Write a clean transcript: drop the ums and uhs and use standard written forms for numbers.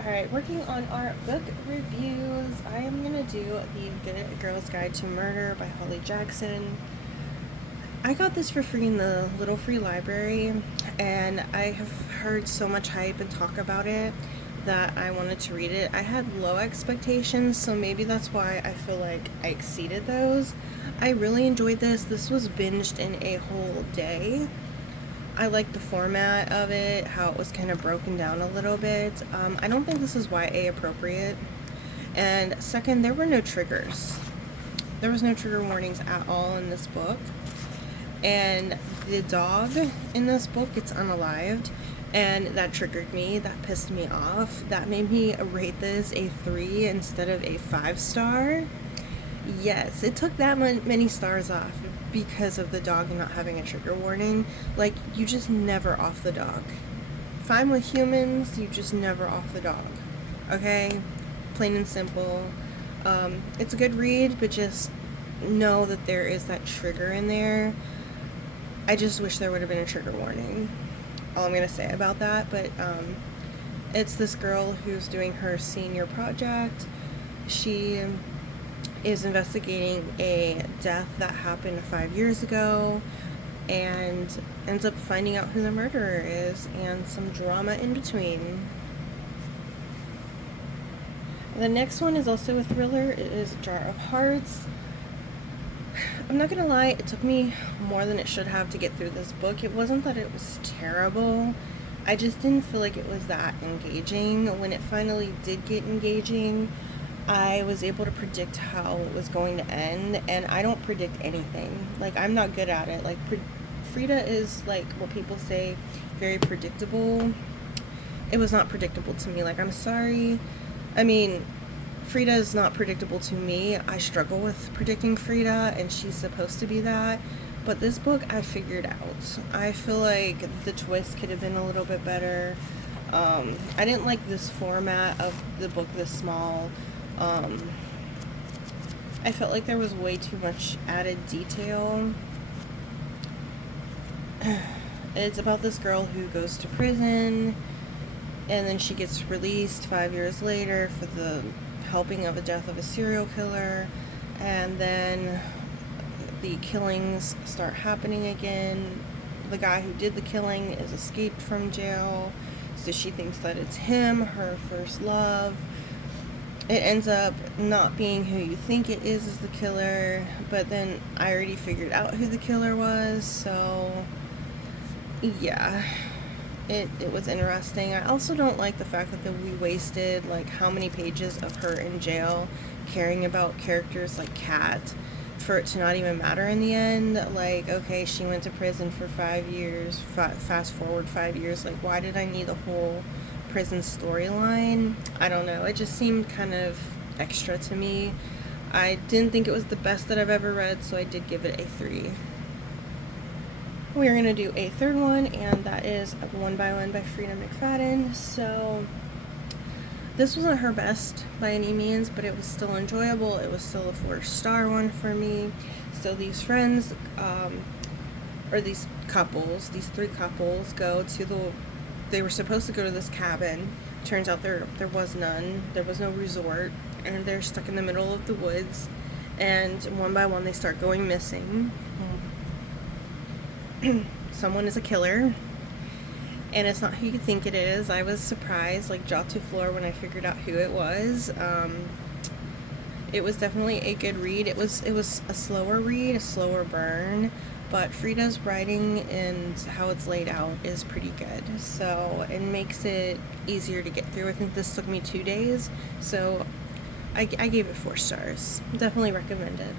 Alright, working on our book reviews. I am going to do The Good Girl's Guide to Murder by Holly Jackson. I got this for free in the Little Free Library, and I have heard so much hype and talk about it that I wanted to read it. I had low expectations, so maybe that's why I feel like I exceeded those. I really enjoyed this. This was binged in a whole day. I like the format of it, how it was kind of broken down a little bit. I don't think this is YA appropriate. And second, there were no triggers. There was no trigger warnings at all in this book. And the dog in this book gets unalived, and that triggered me. That pissed me off. That made me rate this a 3 instead of a 5-star. Yes, it took that many stars off because of the dog not having a trigger warning. Like, you just never off the dog. Fine with humans, you just never off the dog. Okay? Plain and simple. It's a good read, but just know that there is that trigger in there. I just wish there would have been a trigger warning. All I'm going to say about that, but it's this girl who's doing her senior project. She is investigating a death that happened 5 years ago and ends up finding out who the murderer is, and some drama in between. The next one is also a thriller. It is Jar of Hearts. I'm not gonna lie, it took me more than it should have to get through this book. It wasn't that it was terrible, I just didn't feel like it was that engaging. When it finally did get engaging, I was able to predict how it was going to end, and I don't predict anything. Like, I'm not good at it. Like, Frida is, like, what people say, very predictable. It was not predictable to me. Like, I'm sorry. I mean, Frida is not predictable to me. I struggle with predicting Frida, and she's supposed to be that. But this book, I figured out. I feel like the twist could have been a little bit better. I didn't like this format of the book this small. I felt like there was way too much added detail. It's about this girl who goes to prison, and then she gets released 5 years later for the helping of the death of a serial killer, and then the killings start happening again. The guy who did the killing is escaped from jail, so she thinks that it's him, her first love. It ends up not being who you think it is the killer, but then I already figured out who the killer was, so yeah, it was interesting. I also don't like the fact that we wasted, like, how many pages of her in jail caring about characters like Kat for it to not even matter in the end. Like, okay, she went to prison for 5 years, fast forward 5 years, like, why did I need the whole prison storyline? I don't know, it just seemed kind of extra to me. I didn't think it was the best that I've ever read, so I did give it a 3. We're going to do a third one, and that is One by One by Frida McFadden. So this wasn't her best by any means, but it was still enjoyable. It was still a 4-star one for me. So these friends, or these couples, these 3 couples go to they were supposed to go to this cabin. Turns out there was none. There was no resort, and they're stuck in the middle of the woods, and one by one they start going missing. Someone is a killer, and it's not who you think it is. I was surprised, like, jaw to floor, when I figured out who it was. It was definitely a good read. It was a slower read, a slower burn, but Frida's writing and how it's laid out is pretty good, so it makes it easier to get through. I think this took me 2 days, so I gave it 4 stars. Definitely recommend it.